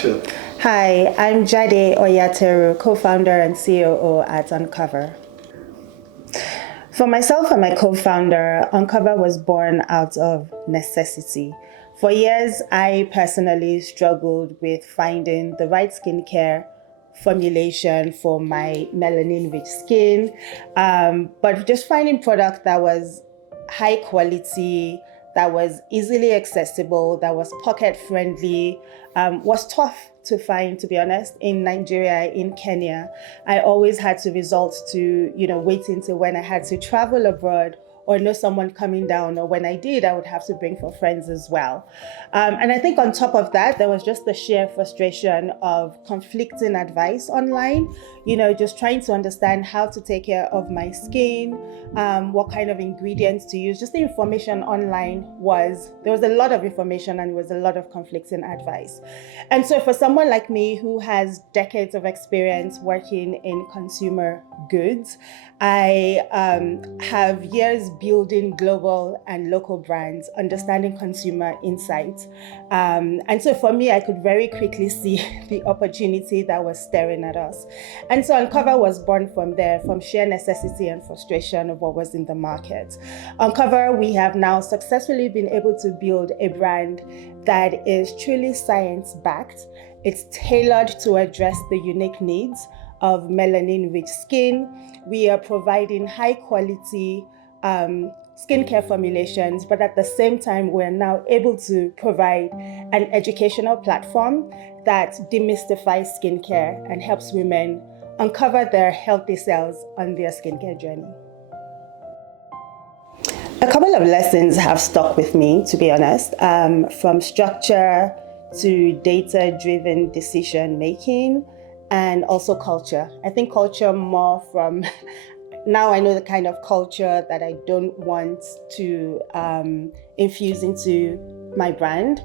Sure. Hi, I'm Jade Oyateru, co-founder and COO at UNCOVER. For myself and my co-founder, UNCOVER was born out of necessity. For years, I personally struggled with finding the right skincare formulation for my melanin-rich skin, but just finding product that was high quality, that was easily accessible, that was pocket friendly, was tough to find, to be honest, in Nigeria, in Kenya. I always had to resort to, wait until when I had to travel abroad or know someone coming down, or when I did, I would have to bring for friends as well. And I think on top of that, there was just the sheer frustration of conflicting advice online, just trying to understand how to take care of my skin, what kind of ingredients to use. Just the information online there was a lot of information and there was a lot of conflicting advice. And so for someone like me who has decades of experience working in consumer goods, I have years building global and local brands, understanding consumer insights. And so for me, I could very quickly see the opportunity that was staring at us. And so Uncover was born from there, from sheer necessity and frustration of what was in the market. Uncover, we have now successfully been able to build a brand that is truly science-backed. It's tailored to address the unique needs of melanin-rich skin. We are providing high-quality skincare formulations, but at the same time, we're now able to provide an educational platform that demystifies skincare and helps women uncover their healthy cells on their skincare journey. A couple of lessons have stuck with me, to be honest, from structure to data-driven decision making, and also culture. I think culture more from now I know the kind of culture that I don't want to infuse into my brand.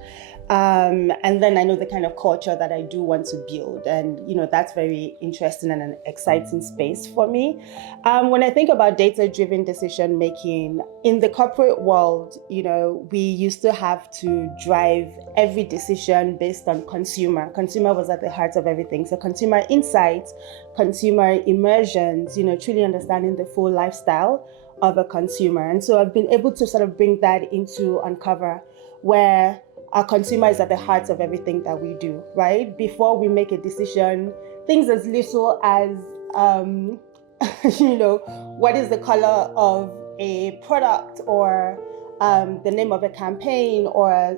And then I know the kind of culture that I do want to build. And, that's very interesting and an exciting space for me. When I think about data-driven decision making in the corporate world, we used to have to drive every decision based on consumer. Consumer was at the heart of everything. So consumer insights, consumer immersions, truly understanding the full lifestyle of a consumer. And so I've been able to sort of bring that into Uncover, where our consumer is at the heart of everything that we do, right? Before we make a decision, things as little as, what is the color of a product, or the name of a campaign, or,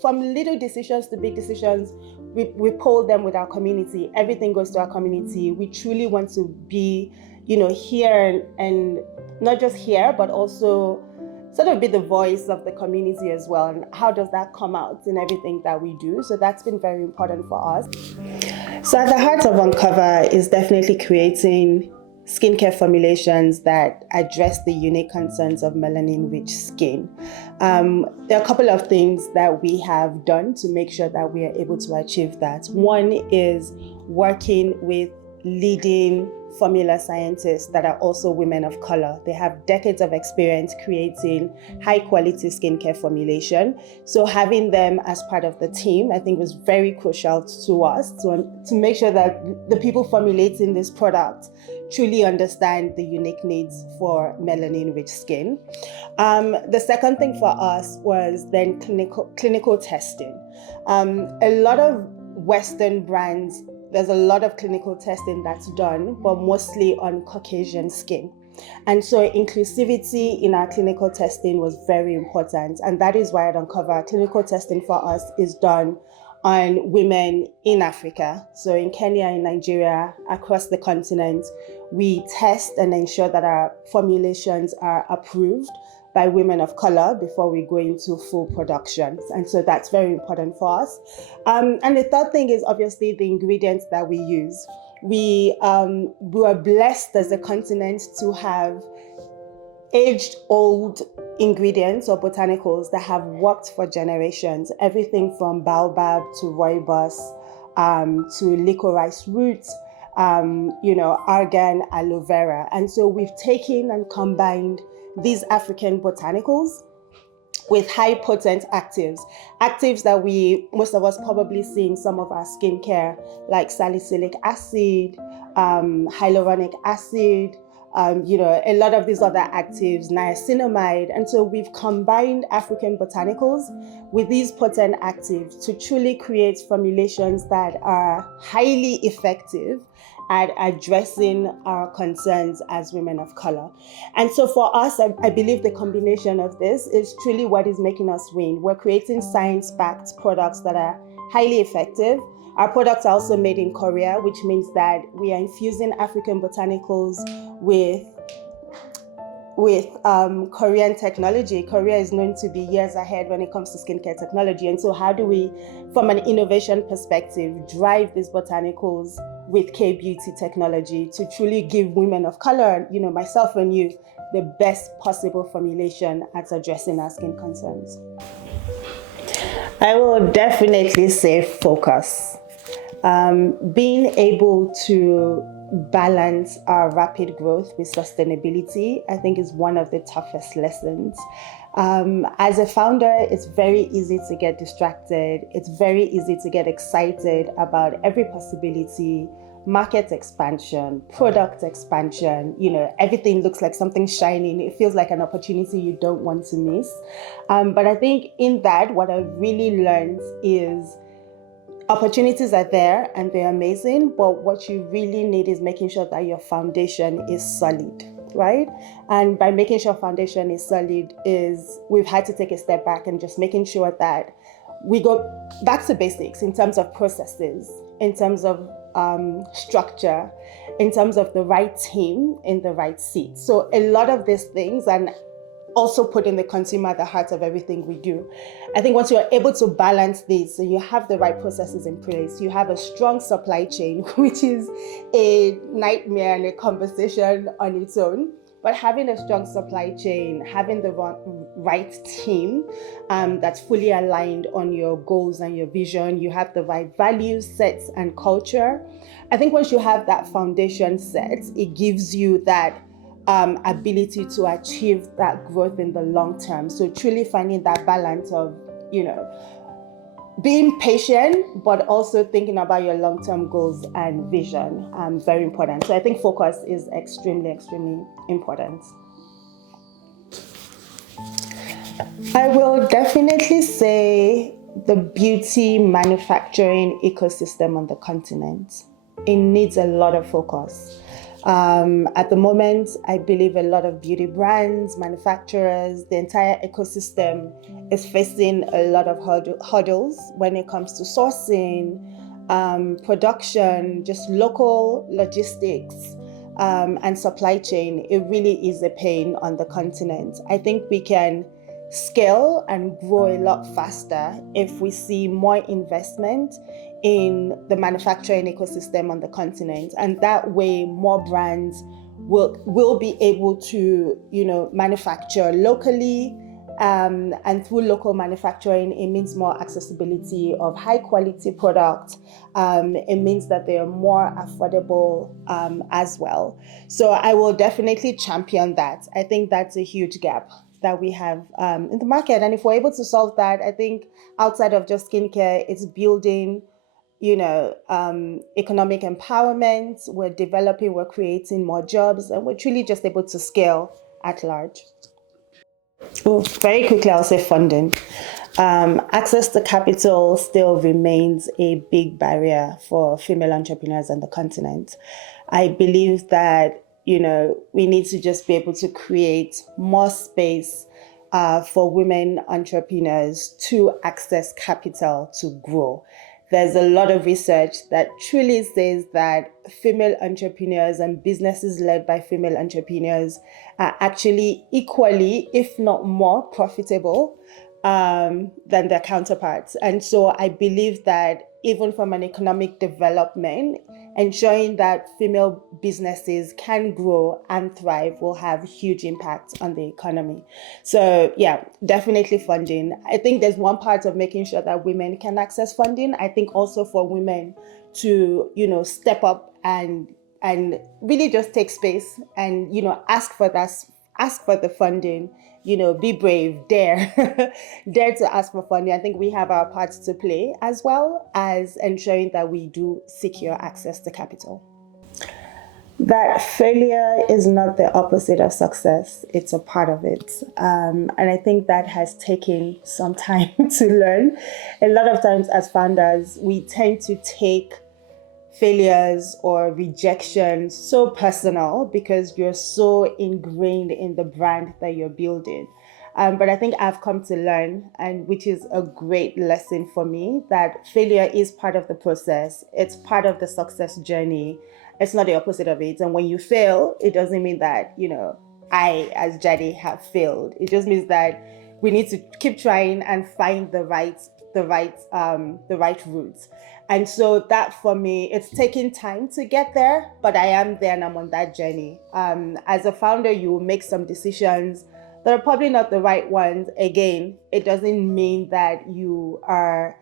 from little decisions to big decisions, we poll them with our community. Everything goes to our community. We truly want to be, here, and not just here, but also sort of be the voice of the community as well. And how does that come out in everything that we do? So that's been very important for us. So at the heart of Uncover is definitely creating skincare formulations that address the unique concerns of melanin-rich skin. There are a couple of things that we have done to make sure that we are able to achieve that. One is working with leading formula scientists that are also women of color. They have decades of experience creating high quality skincare formulation. So having them as part of the team, I think, was very crucial to us to make sure that the people formulating this product truly understand the unique needs for melanin-rich skin. The second thing for us was then clinical testing. A lot of Western brands, there's a lot of clinical testing that's done, but mostly on Caucasian skin. And so inclusivity in our clinical testing was very important. And that is why at Uncover, clinical testing for us is done on women in Africa. So in Kenya, in Nigeria, across the continent, we test and ensure that our formulations are approved by women of color before we go into full production. And so that's very important for us. And the third thing is obviously the ingredients that we use. We were blessed as a continent to have aged-old ingredients or botanicals that have worked for generations. Everything from baobab to rooibos to licorice roots, argan, aloe vera. And so we've taken and combined these African botanicals with high potent actives that most of us probably see in some of our skincare, like salicylic acid, hyaluronic acid, a lot of these other actives, niacinamide. And so we've combined African botanicals with these potent actives to truly create formulations that are highly effective at addressing our concerns as women of color. And so for us, I believe the combination of this is truly what is making us win. We're creating science-backed products that are highly effective. Our products are also made in Korea, which means that we are infusing African botanicals with Korean technology. Korea is known to be years ahead when it comes to skincare technology. And so how do we, from an innovation perspective, drive these botanicals with K-beauty technology to truly give women of color, myself and you, the best possible formulation at addressing our skin concerns? I will definitely say focus. Being able to balance our rapid growth with sustainability, I think, is one of the toughest lessons. As a founder, it's very easy to get distracted. It's very easy to get excited about every possibility, market expansion, product expansion. Everything looks like something shining. It feels like an opportunity you don't want to miss. But I think in that, what I've really learned is opportunities are there and they're amazing, but what you really need is making sure that your foundation is solid, right? And by making sure foundation is solid we've had to take a step back and just making sure that we go back to basics in terms of processes, in terms of structure, in terms of the right team in the right seat. So a lot of these things, and also putting the consumer at the heart of everything we do. I think once you're able to balance this, so you have the right processes in place, you have a strong supply chain, which is a nightmare and a conversation on its own. But having a strong supply chain, having the right team that's fully aligned on your goals and your vision, you have the right values, sets, and culture. I think once you have that foundation set, it gives you that ability to achieve that growth in the long term. So truly finding that balance of, being patient, but also thinking about your long-term goals and vision, very important. So I think focus is extremely, extremely important. I will definitely say the beauty manufacturing ecosystem on the continent. It needs a lot of focus. At the moment, I believe a lot of beauty brands, manufacturers, the entire ecosystem is facing a lot of hurdles when it comes to sourcing, production, just local logistics, and supply chain. It really is a pain on the continent. I think we can scale and grow a lot faster if we see more investment in the manufacturing ecosystem on the continent, and that way more brands will be able to manufacture locally, and through local manufacturing it means more accessibility of high quality products. It means that they are more affordable as well. So I will definitely champion that. I think that's a huge gap that we have in the market, and if we're able to solve that, I think outside of just skincare, it's building economic empowerment, we're developing, we're creating more jobs, and we're truly just able to scale at large. Very quickly, I'll say funding. Access to capital still remains a big barrier for female entrepreneurs on the continent. I believe that, we need to just be able to create more space for women entrepreneurs to access capital to grow. There's a lot of research that truly says that female entrepreneurs and businesses led by female entrepreneurs are actually equally, if not more, profitable than their counterparts. And so I believe that even from an economic development, ensuring that female businesses can grow and thrive will have huge impact on the economy. So yeah, definitely funding. I think there's one part of making sure that women can access funding. I think also for women to, step up and really just take space and, ask for the funding be brave, dare, dare to ask for funding. I think we have our parts to play, as well as ensuring that we do secure access to capital. That failure is not the opposite of success, it's a part of it. And I think that has taken some time to learn. A lot of times as founders, we tend to take failures or rejection so personal because you're so ingrained in the brand that you're building. But I think I've come to learn, and which is a great lesson for me, that failure is part of the process. It's part of the success journey. It's not the opposite of it. And when you fail, it doesn't mean that, I, as Jade, have failed. It just means that we need to keep trying and find the right route. And so that for me, it's taking time to get there, but I am there and I'm on that journey. As a founder, you will make some decisions that are probably not the right ones. Again, it doesn't mean that you are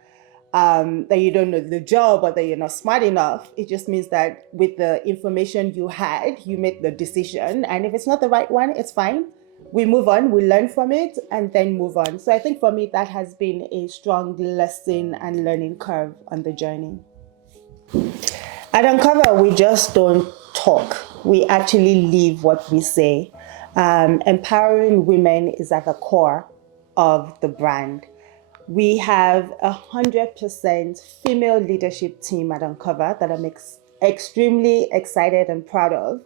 that you don't know the job or that you're not smart enough. It just means that with the information you had, you made the decision. And if it's not the right one, it's fine. We move on, we learn from it, and then move on. So I think for me, that has been a strong lesson and learning curve on the journey. At Uncover, we just don't talk. We actually live what we say. Empowering women is at the core of the brand. We have 100% female leadership team at Uncover that I'm extremely excited and proud of.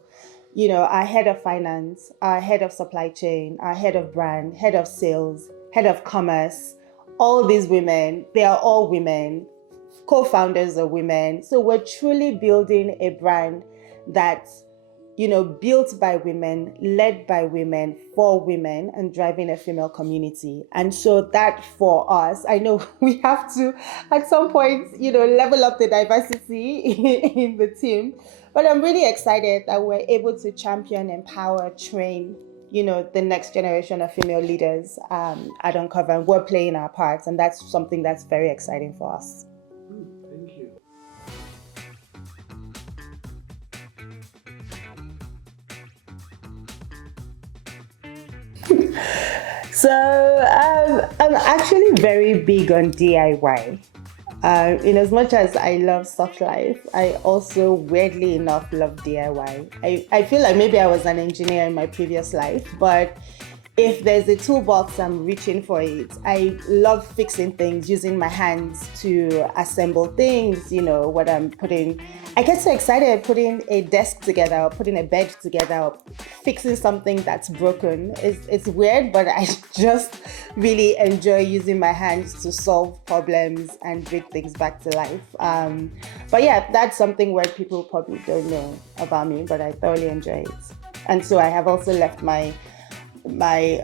Our head of finance, our head of supply chain, our head of brand, head of sales, head of commerce, all these women, they are all women. Co-founders are women. So we're truly building a brand that's built by women, led by women, for women, and driving a female community. And so that for us, I know we have to, at some point, level up the diversity in the team. But I'm really excited that we're able to champion, empower, train, the next generation of female leaders at Uncover. And we're playing our parts. And that's something that's very exciting for us. Thank you. So I'm actually very big on DIY. In as much as I love soft life, I also weirdly enough love DIY. I feel like maybe I was an engineer in my previous life, but if there's a toolbox, I'm reaching for it. I love fixing things, using my hands to assemble things, what I'm putting. I get so excited putting a desk together, or putting a bed together, or fixing something that's broken. It's weird, but I just really enjoy using my hands to solve problems and bring things back to life. But yeah, that's something where people probably don't know about me, but I thoroughly enjoy it. And so I have also left my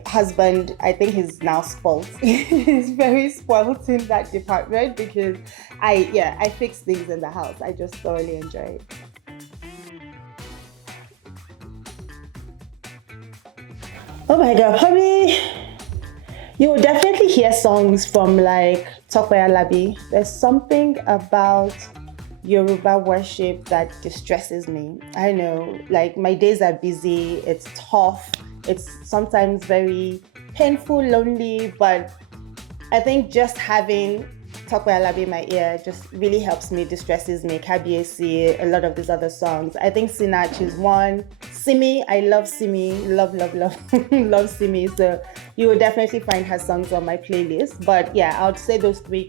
husband, I think he's now spoiled. He's very spoiled in that department because I fix things in the house. I just thoroughly enjoy it. Oh my God, probably you will definitely hear songs from like Tope Alabi. There's something about Yoruba worship that distresses me. I know, like my days are busy, it's tough, it's sometimes very painful, lonely, but I think just having Tope Alabi in my ear just really helps me, distresses me. Kabiesi, a lot of these other songs. I think Sinach is one. Simi, I love Simi, love, love Simi. So you will definitely find her songs on my playlist. But yeah, I would say those three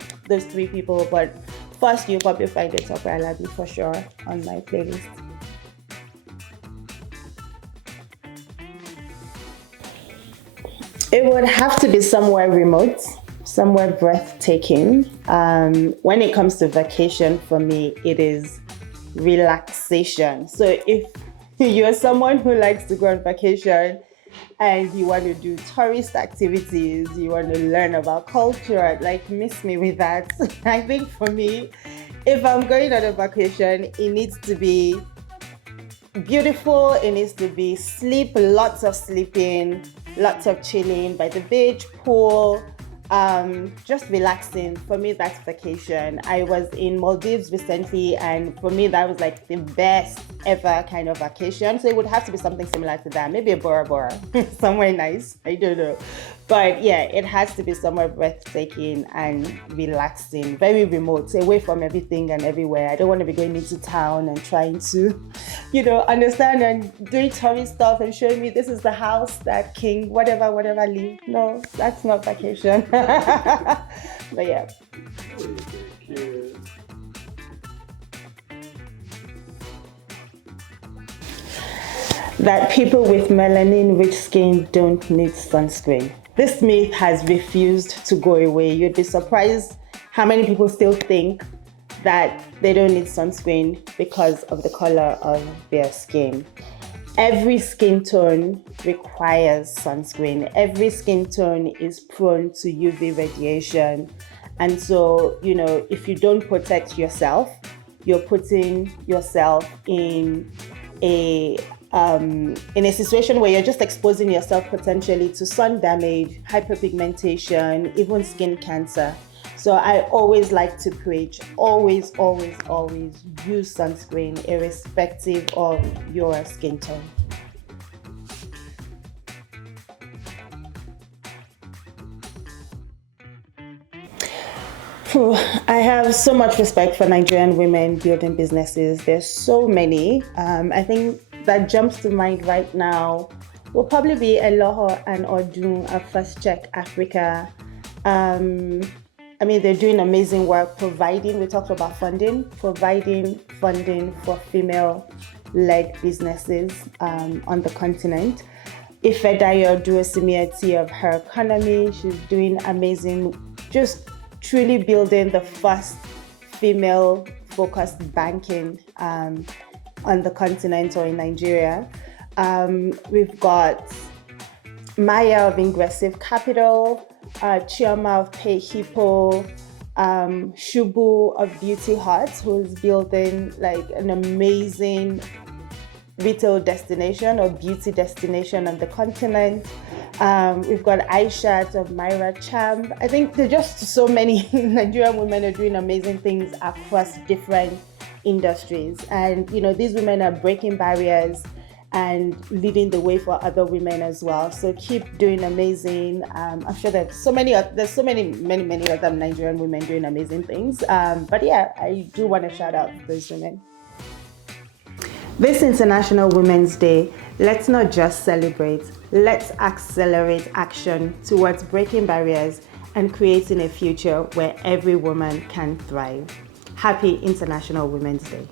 people. But first, you'll probably find the Tope Alabi for sure on my playlist. It would have to be somewhere remote, somewhere breathtaking. When it comes to vacation, for me, it is relaxation. So if you're someone who likes to go on vacation and you want to do tourist activities, you want to learn about culture, like miss me with that. I think for me, if I'm going on a vacation, it needs to be beautiful, it needs to be sleep, lots of sleeping, lots of chilling by the beach, pool, Just relaxing. For me, that's vacation. I was in Maldives recently, and for me, that was like the best ever kind of vacation. So it would have to be something similar to that. Maybe a Bora Bora, somewhere nice. I don't know. But yeah, it has to be somewhere breathtaking and relaxing, very remote, away from everything and everywhere. I don't want to be going into town and trying to, understand and doing tourist stuff and showing me this is the house that king, whatever, lived. No, that's not vacation. But yeah. That people with melanin-rich skin don't need sunscreen. This myth has refused to go away. You'd be surprised how many people still think that they don't need sunscreen because of the color of their skin. Every skin tone requires sunscreen. Every skin tone is prone to UV radiation. And so, if you don't protect yourself, you're putting yourself in a situation where you're just exposing yourself potentially to sun damage, hyperpigmentation, even skin cancer. So I always like to preach, always use sunscreen irrespective of your skin tone. I have so much respect for Nigerian women building businesses. There's so many. I think that jumps to mind right now will probably be Eloho and Odun at First Check Africa. They're doing amazing work we talked about providing funding for female-led businesses on the continent. Ifedayo Duosimieti of Her Economy, she's doing amazing, just truly building the first female-focused banking on the continent or in Nigeria. We've got Maya of Ingressive Capital, Chioma of Pay Hippo, Shubu of Beauty Hut, who's building like an amazing retail destination or beauty destination on the continent. We've got Aishat of Myra Champ. I think there's just so many Nigerian women are doing amazing things across different industries. And, these women are breaking barriers and leading the way for other women as well. So keep doing amazing. I'm sure there's many other Nigerian women doing amazing things. But yeah, I do want to shout out those women. This International Women's Day, let's not just celebrate, let's accelerate action towards breaking barriers and creating a future where every woman can thrive. Happy International Women's Day.